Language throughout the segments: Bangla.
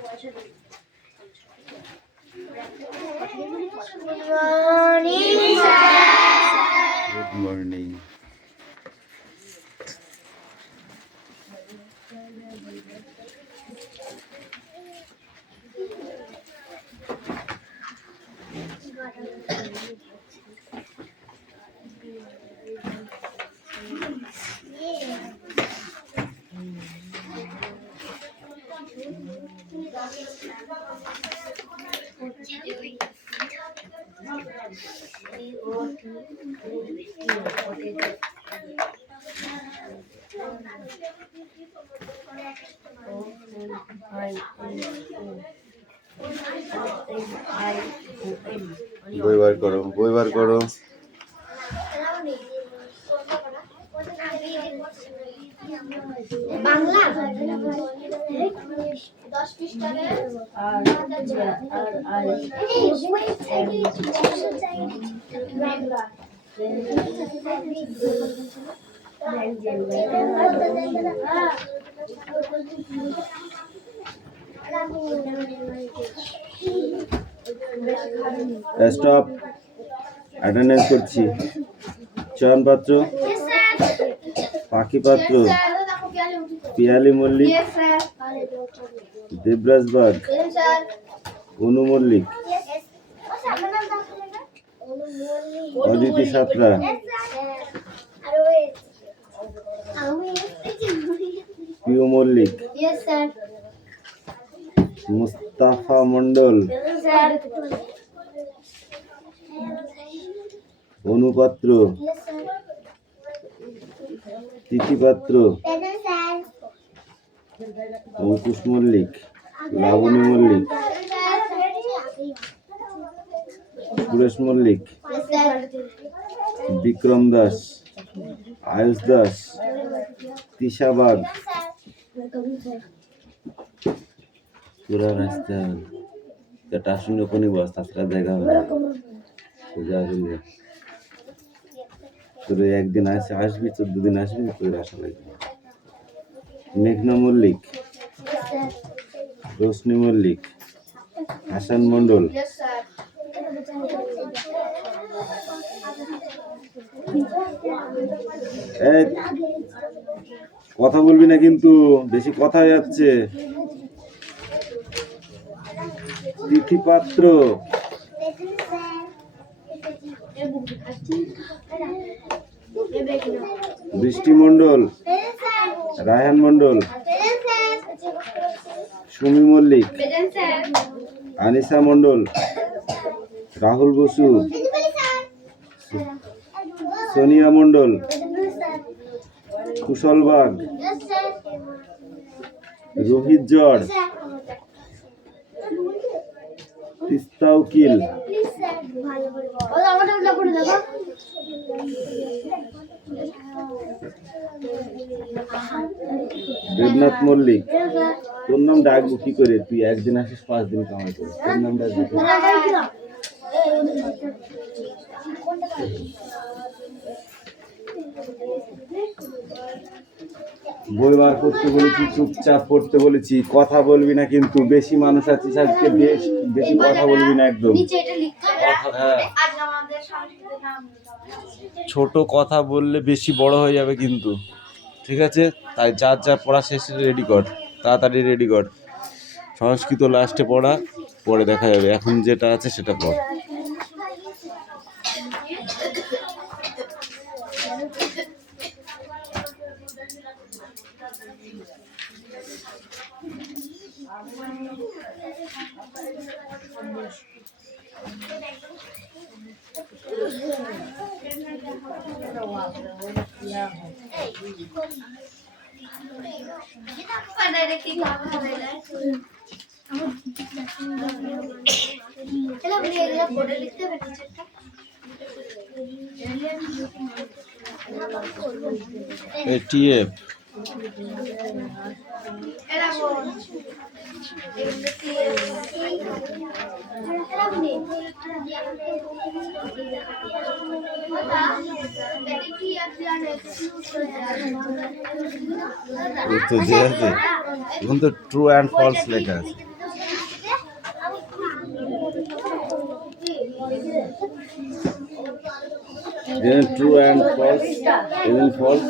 Good morning. বই বার করো বাংলা 10 পৃষ্ঠাতে স্টপ অ্যাটেন্ডেন্স করছি। চয়ন পাত্র, পাখি পাত্র, পিয়ালি মল্লিক, দেবরাজ বাগ, অনু মল্লিক, অদিতি সাঁতরা, পিউ মল্লিক, মুস্তাফা মন্ডল, অনুপাত্র, তিথি পাত্র, অঙ্কুশ মল্লিক, লাবণী মল্লিক, সুরেশ মল্লিক, বিক্রম দাস, আয়ুষ দাস, তিশা বাগ। তোরা রাস্তা টাসুন ওখানে বস, তাছাড়া জায়গা হবে না। তোর একদিন আসবি, 14 দিন আসবি, তোর আসা লাগবে। মেঘনা মল্লিক, রোশনি মল্লিক, হাসান মন্ডল, কথা বলবি না কিন্তু, বেশি কথা হয়ে যাচ্ছে। তিথি পাত্র, বৃষ্টি মন্ডল, রায়হান মন্ডল, সুমি মল্লিক, আনিসা মন্ডল, রাহুল বসু, সোনিয়া মন্ডল, কুশল বাগ, রোহিত জড়, তিস্তা উকিল, দেবনাথ মল্লিক। তোর নাম ডাকবো কি করে? তুই একদিন আসিস, 5 দিন কামাই করিস, তোর নাম ডাকবো। বই বার করতে বলেছি, চুপচাপ পড়তে বলেছি, কথা বলবি না কিন্তু। বেশি মানুষ আছিস আজকে, বেশি কথা বলবি না একদম। হ্যাঁ, ছোট কথা বললে বেশি বড় হয়ে যাবে কিন্তু, ঠিক আছে? তাই যার যা পড়া শেষে রেডি কর, তাড়াতাড়ি রেডি কর। সংস্কৃত লাস্টে পড়া, পরে দেখা যাবে। এখন যেটা আছে সেটা পড়। ATF তো ট্রু অ্যান্ড ফলস লেখা আছে। Then true and false. Then false.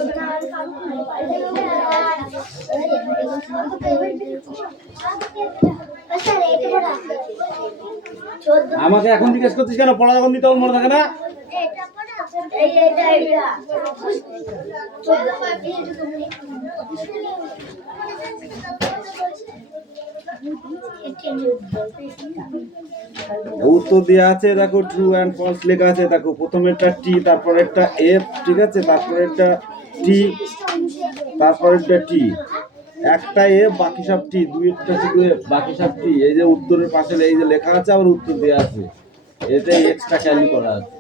আমাকে এখন জিজ্ঞেস করছিস কেন? পড়া যখন দিতে মনে থাকে না? উত্তর দেওয়া আছে দেখো, ট্রু অ্যান্ড ফলস লেখা আছে দেখো। প্রথমেরটা টি, তারপরেরটা এফ, ঠিক আছে, তারপরেরটা টি, তারপরেরটা টি। একটা এফ, বাকি সব টি। দুইটা শুধু এফ, বাকি সব টি। এই যে উত্তরের পাশে এই যে লেখা আছে, আবার উত্তর দেওয়া আছে, এতে এক্সট্রা ক্যালি করা আছে।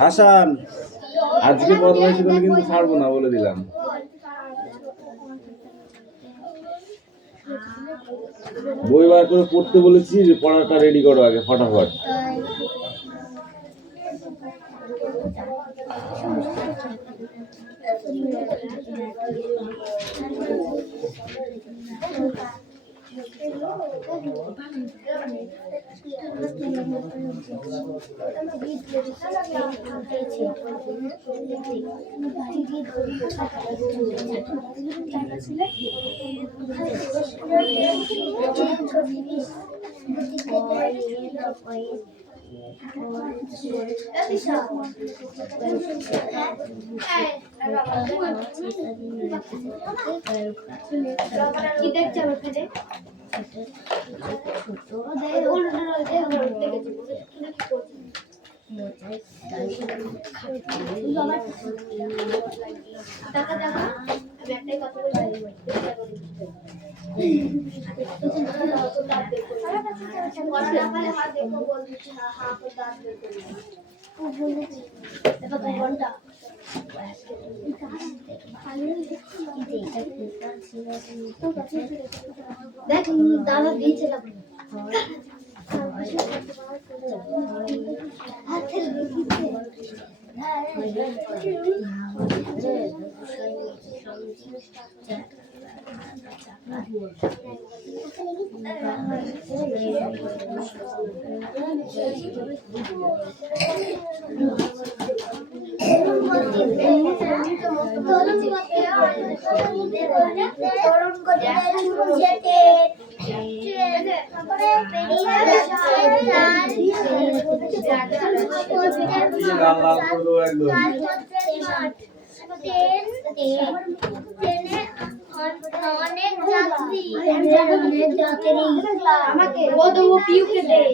হাসান, আজকে বদমাইশি করলে কিন্তু ছাড়বো না, বলে দিলাম। বই বার করে পড়তে বলেছি, পড়াটা রেডি করো আগে ফটাফট। দেখ দাদা দিয়েছিলাম অনেক যাত্রী আমাকে পিউকে দেয়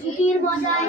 ছুটির মজায়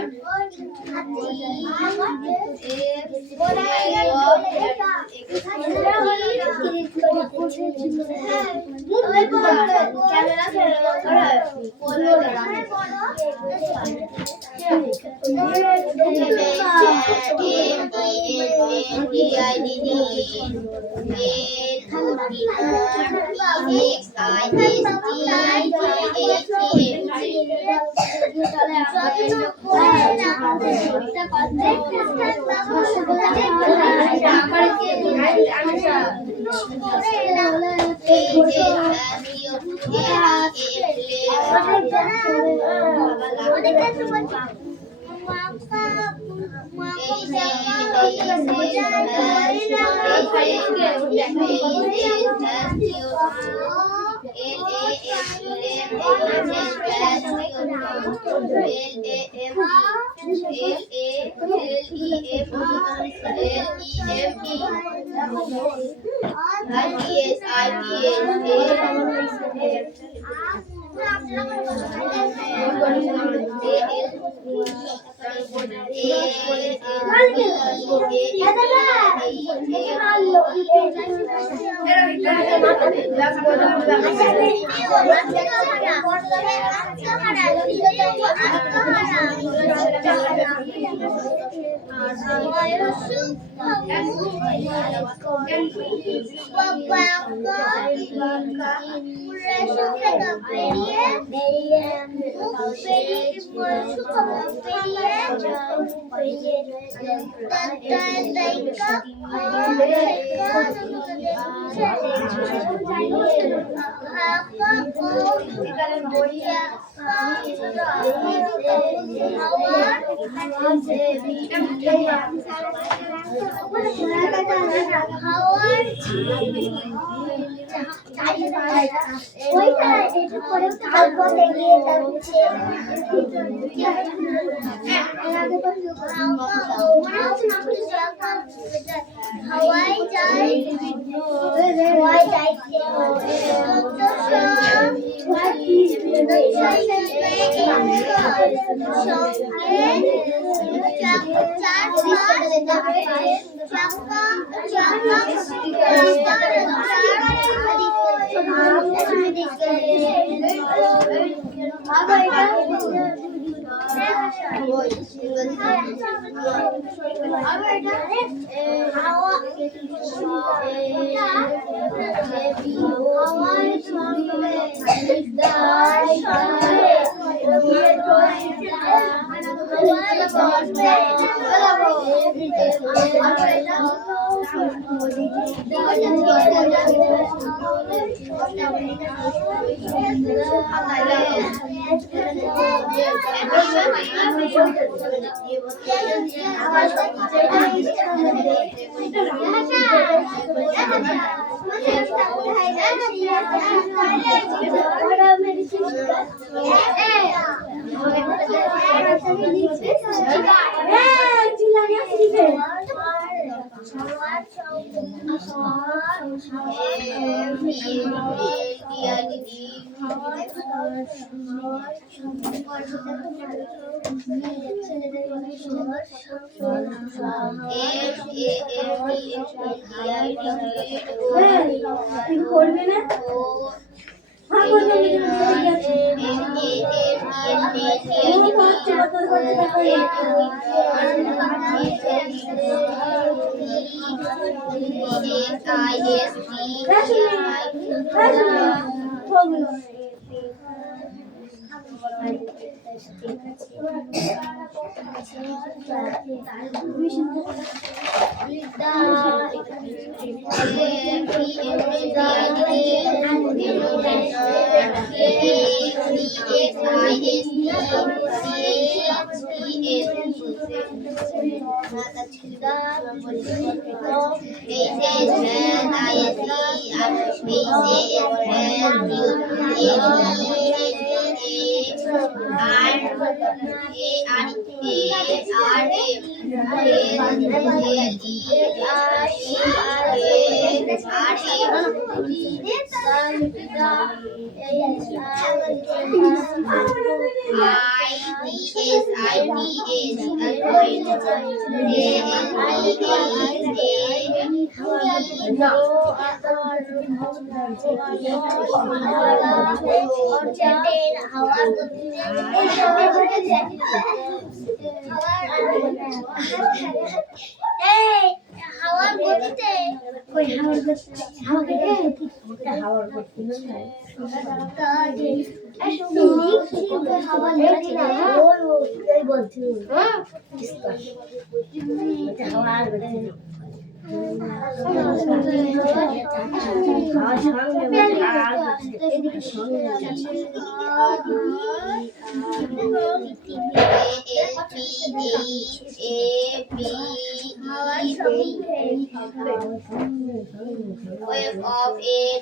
Wave of a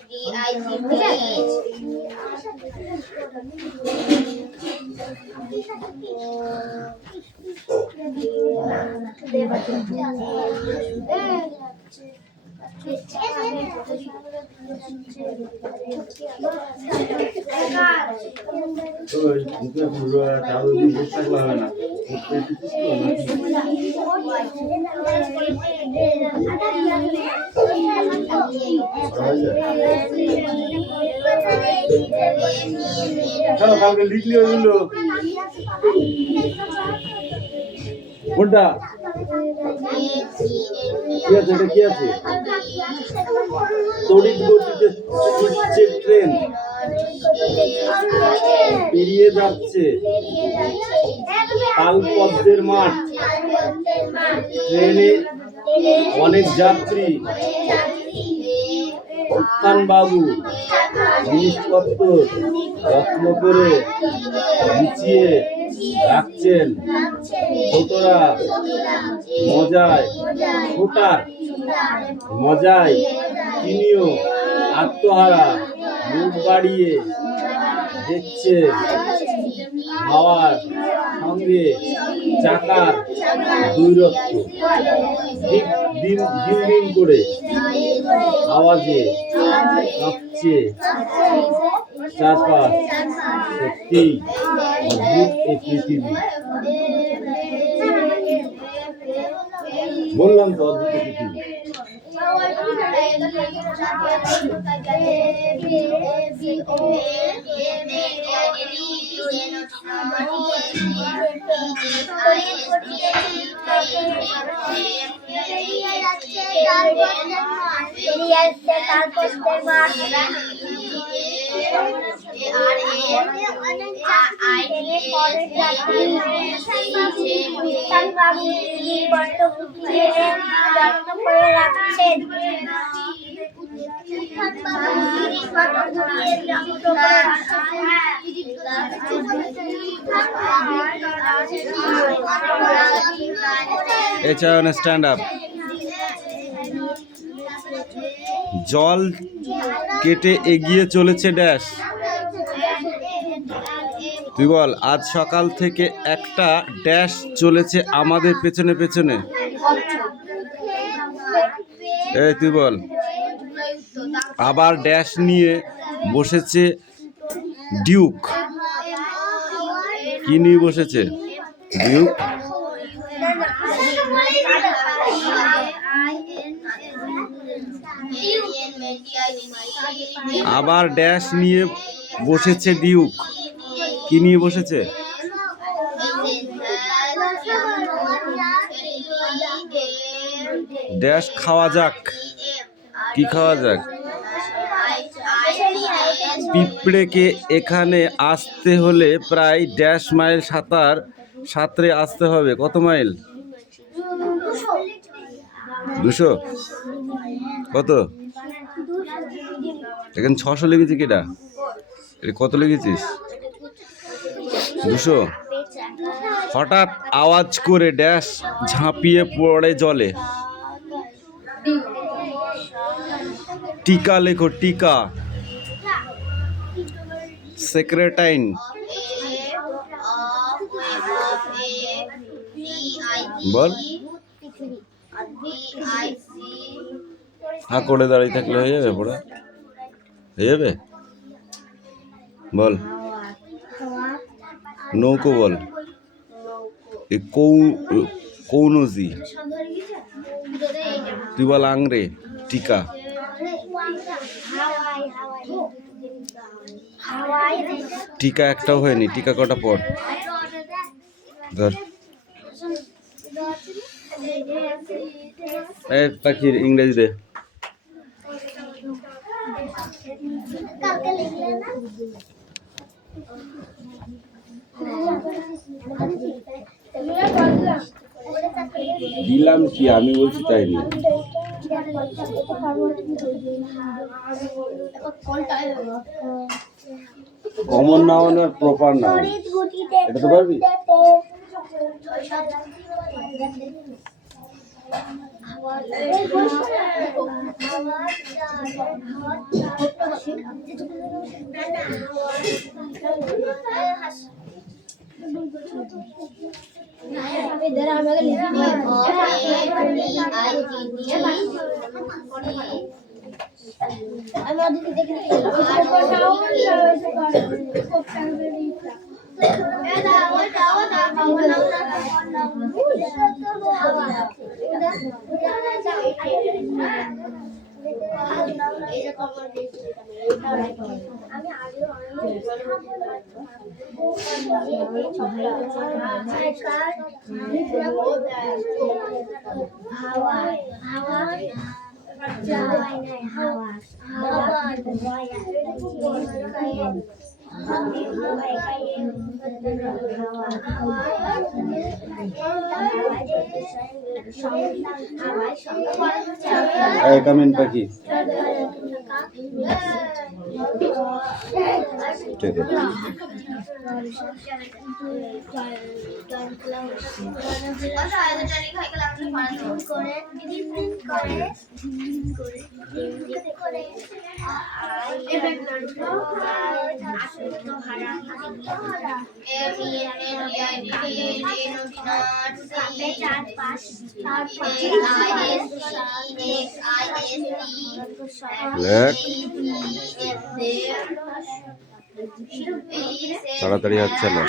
চলো কালকে লিখলি ওইগুলো কোনটা কি আছে এটা কি আছে তড়িৎ গতিতে ছুটছে ট্রেন পেরিয়ে যাচ্ছে তালপদ্মের মাঠ ট্রেনে অনেক যাত্রী উত্থান বাবু জিনিসপত্র যত্ন করে গুছিয়ে রাখছেন ছোটরা মজায় ছোটার মজায় তিনিও আত্মহারা মুখ বাড়িয়ে দেখছে হাওয়ার সঙ্গে চাকার দূরত্ব ঠিক দিন দিন দিন করে আওয়াজে কাঁপছে চারপাশ সত্যি অদ্ভুত এই পৃথিবী বললাম তো অদ্ভুত পৃথিবী স্ট্যান্ড আপ জল কেটে এগিয়ে চলেছে ড্যাশ তুই বল আজ সকাল থেকে একটা ড্যাশ চলেছে আমাদের পেছনে পেছনে এই তুই বল আবার ড্যাশ নিয়ে বসেছে ডিউক কি নিয়ে বসেছে ডিউক আবার ড্যাশ নিয়ে বসেছে ডিউক কি নিয়ে বসেছে ড্যাশ খাওয়া যাক কি খাওয়া যাক পিঁপড়েকে এখানে আসতে হলে প্রায় ড্যাশ মাইল সাঁতরে আসতে হবে কত মাইল 200 কত এখানে 600 লিখেছি কিটা এটা কত লিখেছিস 200 হঠাৎ আওয়াজ করে ড্যাশ ঝাঁপিয়ে পড়ে জলে টিকা লেখো টিকা সেক্রেটাইন বল হ্যাঁ করে দাঁড়িয়ে থাকলে হয়ে যাবে পড়া হয়ে যাবে বল নৌকো বল কৌনজি তুই বল আংরে টিকা টিকা একটাও হয়নি টিকা কটা পড় ধর পাখির ইংরেজি দে কালকে লিখলে না কি আমি বলছি তাই নিয়ে। কমন নাউন আর প্রপার নাউন এটা তো পারবি? কামিন পাখি ঠিক আছে। তাড়াতাড়ি হচ্ছে না।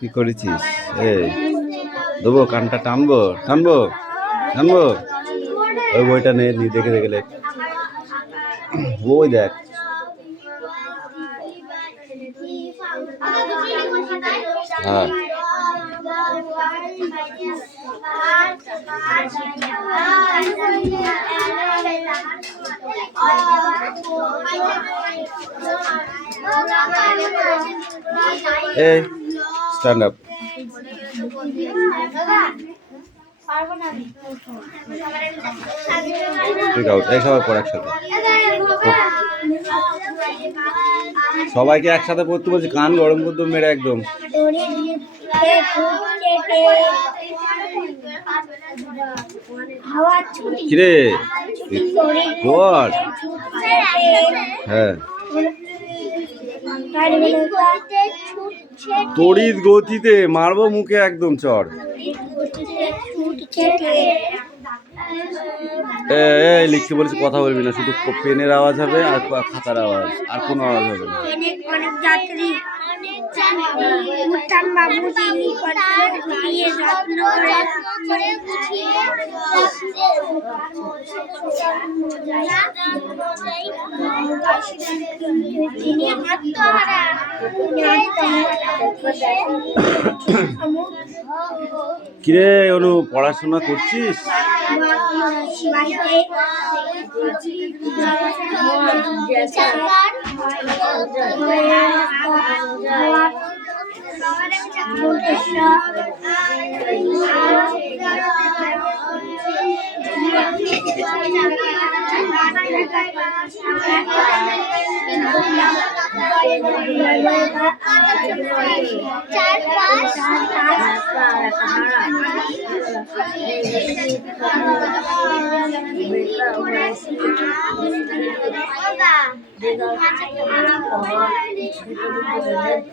কি করেছিস? এই দেবো কানটা টানবো টানবো টানবো ওই বইটা নে দেখে দেখে লেখ। ওই দেখ হ্যাঁ এই স্ট্যান্ড আপ ঠিক আছে এই সবাই পড় একসাথে সবাইকে একসাথে পড়তে বলছি কান গরম করতে মেরে একদম কিরে পড় হ্যাঁ তড়িৎ গতিতে মারবো মুখে একদম চড় এই লিখতে বলেছি কথা বলবি না শুধু পেনের আওয়াজ হবে আর খাতার আওয়াজ আর কোনো আওয়াজ হবে না কিরে অনু পড়াশোনা করছিস?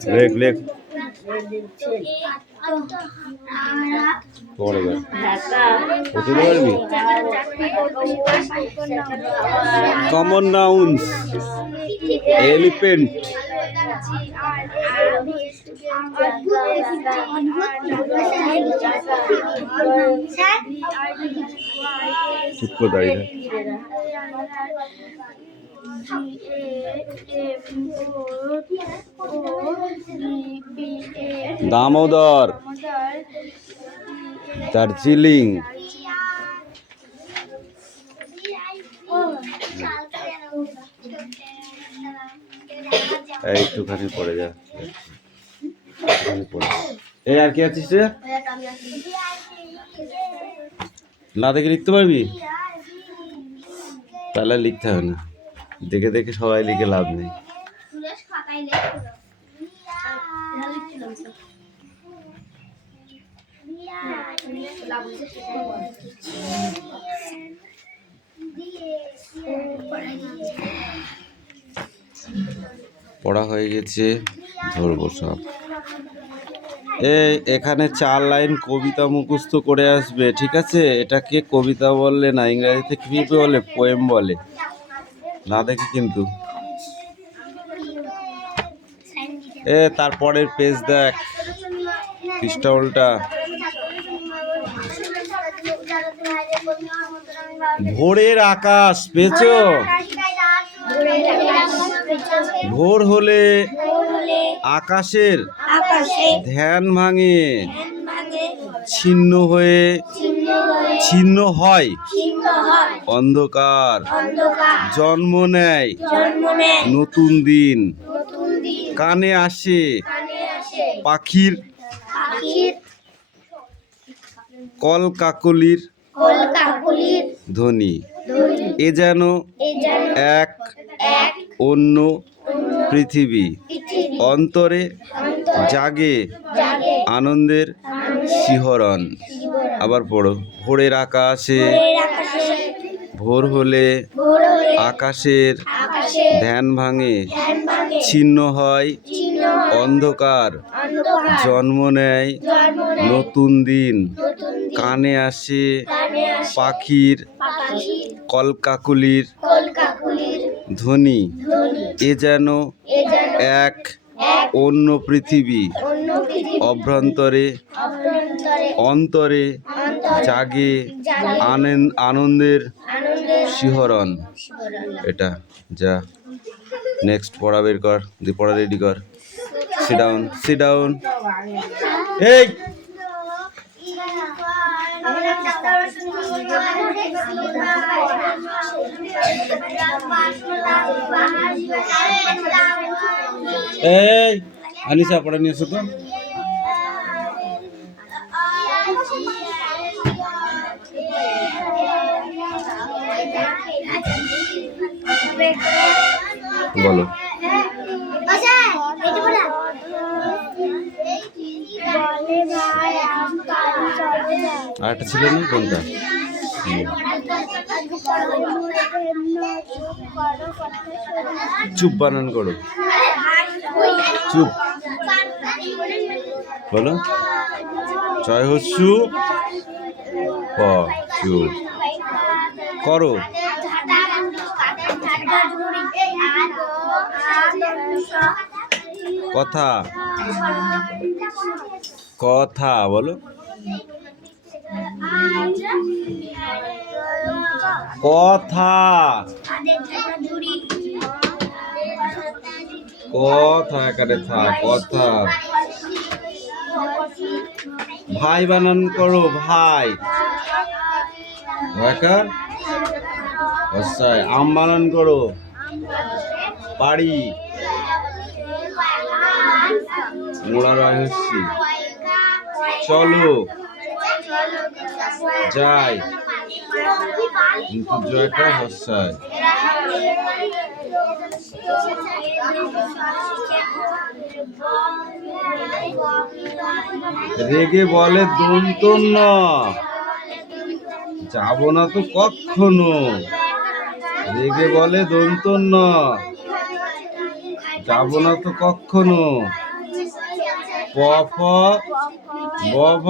লেখ লেখ পড়ে গেল হতে পারবি কমন নাউন্স এলিফেন্ট চুপ করে দাঁড়িয়ে দামোদর দার্জিলিং একটুখানি পড়ে যা এই আর কি আছিস রে না দেখে লিখতে পারবি তাহলে লিখতে হবে না দেখে দেখে সবাই লিখে লাভ নেই পড়া হয়ে গেছে ধরবো সব এখানে 4 লাইন কবিতা মুখস্থ করে আসবে ঠিক আছে এটাকে কবিতা বললে না ইংরেজিতে কি বলে পোয়েম বলে না দেখে কিন্তু তারপরের পেজ দেখ পৃষ্ঠা উল্টা ভোরের আকাশ পেয়েছো ভোর হলে আকাশের ধ্যান ভাঙে ছিন্ন হয়ে ছিন্ন হয় অন্ধকার জন্ম নেয় নতুন দিন কানে আসে পাখির কলকাকলির ধ্বনি এ যেন এক অন্য পৃথিবী অন্তরে জাগে আনন্দের শিহরণ আবার পড়ো ভোরের আকাশে ভোর হলে আকাশের ধ্যান ভাঙে ছিন্ন হয় অন্ধকার জন্ম নেয় নতুন দিন কানে আসে পাখির কলকাকলির ধ্বনি এ যেন এক অন্য পৃথিবী অভ্যন্তরে অন্তরে জাগে আনন্দের শিহরণ এটা যা নেক্সট পড়া বের কর দি পড়া রেডি কর সিট ডাউন এই এই আনিসা পড়া নিয়ে এসো তো বলো আরেকটা ছিল না কোনটা চুপ বানান করো চুপ বলো জয় হস্যু প চুপ করো কথা কথা বলো কথা কথা এখানে থা কথা ভাই বানান করো ভাই ভাইকার আম বানান করো পারি মোড়া রয় হচ্ছি চলো যাই, কিন্তু জয়টা হস্যায়। রেগে বলে দন্ত না, যাব না তো কখনো। রেগে বলে দন্ত না, যাব না তো কখনো। প ফ ব ভ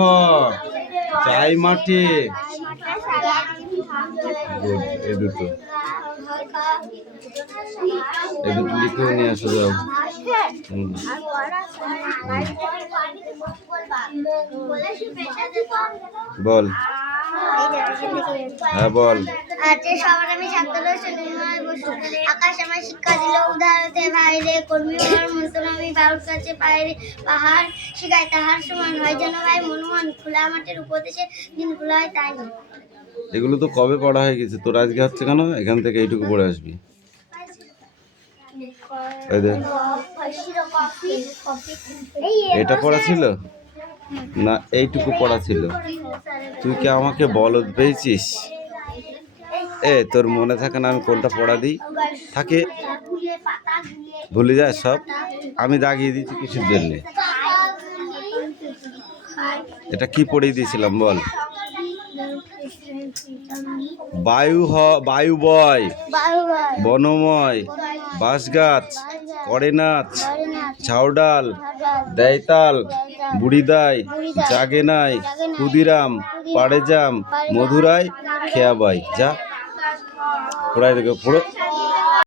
যাই মাঠে। Good, এ দুটো লিখেও নিয়ে আসো যাও। বল, হ্যাঁ বল। আজকে সবার আমি ছাত্র সুনির্ময় বসু। আকাশ আমার শিক্ষা দিল উদারতে বাইরে, কর্মী হওয়ার মতন আমি বাউর কাছে পায়রে। পাহাড় শিখায় তাহার সমান হয় যেন ভাই মনমন, খোলা মাঠের উপদেশে দিন খোলা হয় তাই হয়। এগুলো তো কবে পড়া হয়ে গেছে, তোর আজকে হচ্ছে কেন? এখান থেকে এইটুকু পড়ে আসবি। এই দেখ, এটা পড়া ছিল না, এইটুকু পড়া ছিল। তুই কি আমাকে বলদ পেয়েছিস? তোর মনে থাকে না আমি কোনটা পড়া দিই? থাকে, ভুলে যায় সব। আমি দাগিয়ে দিচ্ছি কিসের জন্য? এটা কি পড়িয়ে দিয়েছিলাম বল? বায়ু বয়, বনময়, বাঁশগাছ, করে নাচ, ঝাউডাল, দেয় তাল, বুড়ি দায়, জাগে নাই, ক্ষুদিরাম, পাড়ে জাম, মধুরায়, খেয়াবাই। যা পড়াই দেখো, পড়ো।